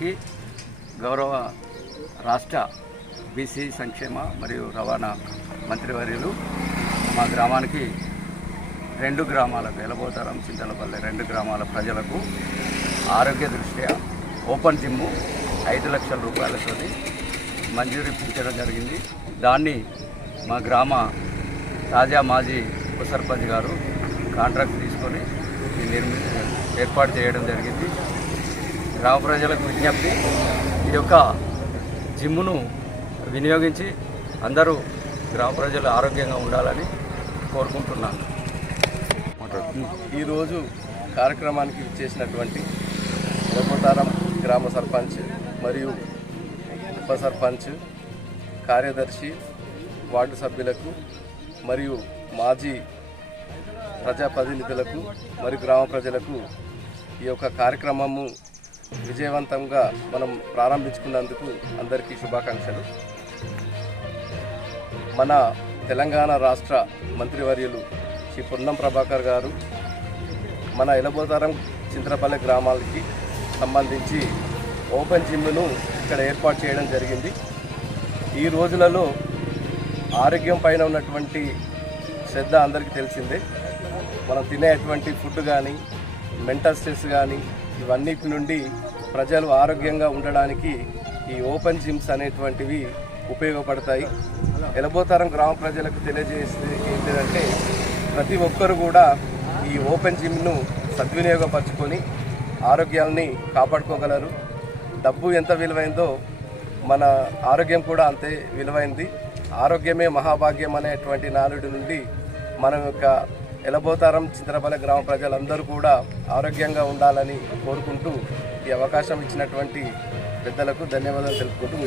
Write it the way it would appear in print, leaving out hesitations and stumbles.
అందరికీ గౌరవ రాష్ట్ర బీసీ సంక్షేమ మరియు రవాణా మంత్రివర్యులు మా గ్రామానికి 2 గ్రామాలకు ఎలబోతారం, చింతలపల్లి 2 గ్రామాల ప్రజలకు ఆరోగ్య దృష్ట్యా ఓపెన్ జిమ్ము 5 లక్షల రూపాయలతో మంజూరు ఇప్పించడం జరిగింది. దాన్ని మా గ్రామ తాజా మాజీ ఉప సర్పంచ్ గారు కాంట్రాక్ట్ తీసుకొని ఏర్పాటు చేయడం జరిగింది. గ్రామ ప్రజలకు విజ్ఞప్తి, ఈ యొక్క జిమ్మును వినియోగించి అందరూ గ్రామ ప్రజలు ఆరోగ్యంగా ఉండాలని కోరుకుంటున్నాను. ఈరోజు కార్యక్రమానికి ఇచ్చేసినటువంటి ఎలబోతారం గ్రామ సర్పంచ్ మరియు ఉప సర్పంచ్, కార్యదర్శి, వార్డు సభ్యులకు మరియు మాజీ ప్రజాప్రతినిధులకు మరియు గ్రామ ప్రజలకు ఈ యొక్క కార్యక్రమము విజయవంతంగా మనం ప్రారంభించుకున్నందుకు అందరికీ శుభాకాంక్షలు. మన తెలంగాణ రాష్ట్ర మంత్రివర్యులు శ్రీ పొన్నం ప్రభాకర్ గారు మన ఎలబోతారం, చింతలపల్లి గ్రామాలకి సంబంధించి ఓపెన్ జిమ్ను ఇక్కడ ఏర్పాటు చేయడం జరిగింది. ఈ రోజులలో ఆరోగ్యం పైన ఉన్నటువంటి శ్రద్ధ అందరికీ తెలిసిందే. మనం తినేటువంటి ఫుడ్ కానీ, మెంటల్ స్ట్రెస్ కానీ, ఇవన్నిటి నుండి ప్రజలు ఆరోగ్యంగా ఉండడానికి ఈ ఓపెన్ జిమ్స్ అనేటువంటివి ఉపయోగపడతాయి. ఎలబోతారం గ్రామ ప్రజలకు తెలియజేసేది ఏంటంటే, ప్రతి ఒక్కరు కూడా ఈ ఓపెన్ జిమ్ను సద్వినియోగపరచుకొని ఆరోగ్యాన్ని కాపాడుకోగలరు. డబ్బు ఎంత విలువైందో మన ఆరోగ్యం కూడా అంతే విలువైంది. ఆరోగ్యమే మహాభాగ్యం అనేటువంటి నానుడి నుండి మన యొక్క ఎలబోతారం, చింతలపల్లి గ్రామ ప్రజలందరూ కూడా ఆరోగ్యంగా ఉండాలని కోరుకుంటూ ఈ అవకాశం ఇచ్చినటువంటి పెద్దలకు ధన్యవాదాలు తెలుపుకుంటూ